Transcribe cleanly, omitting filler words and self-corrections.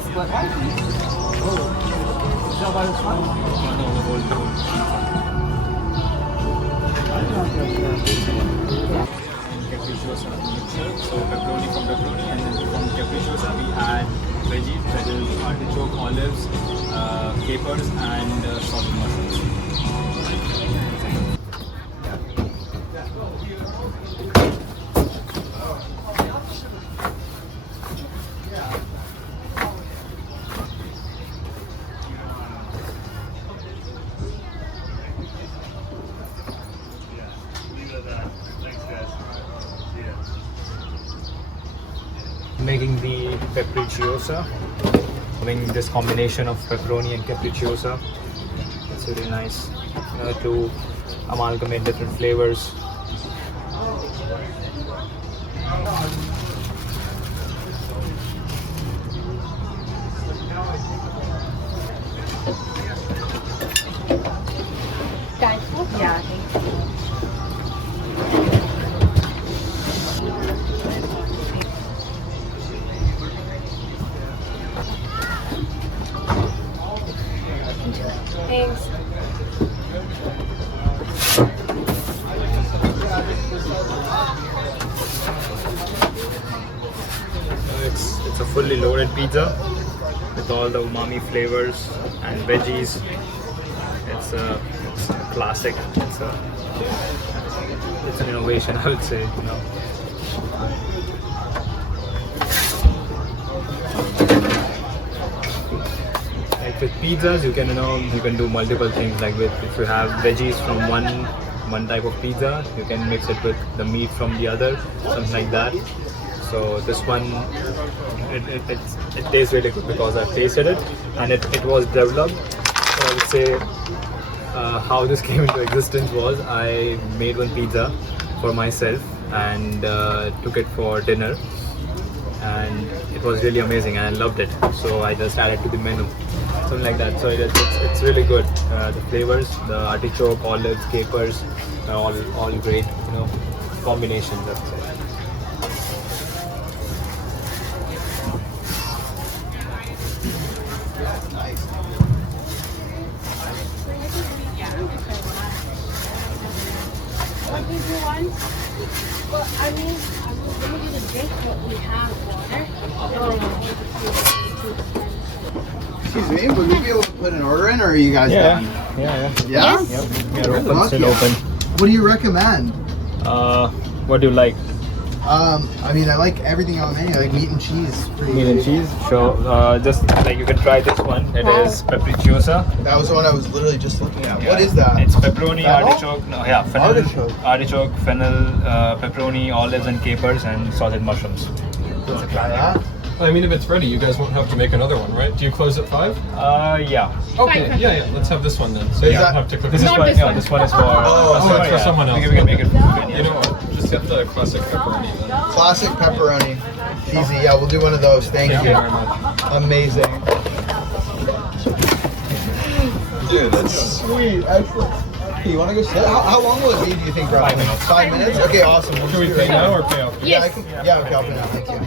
split one, please. Oh. Is that why it's fine? No, the whole Capricciosa mixture. So pepperoni from pepperoni, and then from capricciosa we add veggies, that is artichoke, olives, capers, and sauteed mushrooms. Making the Peppericciosa, having this combination of pepperoni and capricciosa. It's really nice to amalgamate different flavors. Yeah, thank you. Thanks. It's a fully loaded pizza with all the umami flavors and veggies. It's a classic. It's an innovation, I would say. Like with pizzas, you can do multiple things. Like if you have veggies from one type of pizza, you can mix it with the meat from the other, something like that. So this one, it tastes really good because I've tasted it and it was developed. So I would say how this came into existence was I made one pizza for myself and took it for dinner, and it was really amazing and I loved it. So I just added to the menu, something like that. So it's really good. The flavors, the artichoke, olives, capers, are all great. Combinations, I would say. What did you want? Well, I mean, I'm going to drink what we have, water. Excuse me, would we be able to put an order in, or are you guys done? Yeah. Yeah? Yep. We're still open. What do you recommend? What do you like? I mean, I like everything on the menu. I like meat and cheese. Meat and cheese? Sure. Just like you can try this one. It is Peppericciosa. That was the one I was literally just looking at. What is that? It's pepperoni, Fennel? artichoke. No, yeah, fennel, Artichoke. fennel, pepperoni, olives, and capers, and sauteed mushrooms. Let's try that. I mean, if it's ready, you guys won't have to make another one, right? Do you close at 5? Yeah. Okay, yeah. Let's have this one then. So Is you don't that- have to cook This it. is Not for, this no, one. this one is for. Oh, it's for yeah. someone else. We can make it. You know what? Just get the classic pepperoni then. Classic pepperoni. Easy. Yeah, we'll do one of those. Thank Thank you you. very much. Amazing. Dude, that's sweet. Excellent. Okay, you want to go sit? How long will it be, do you think, Brad? 5 minutes. 5 minutes? Okay, awesome. We'll Should we just do pay it now or pay after? Yeah, okay, I'll pay now. Thank you.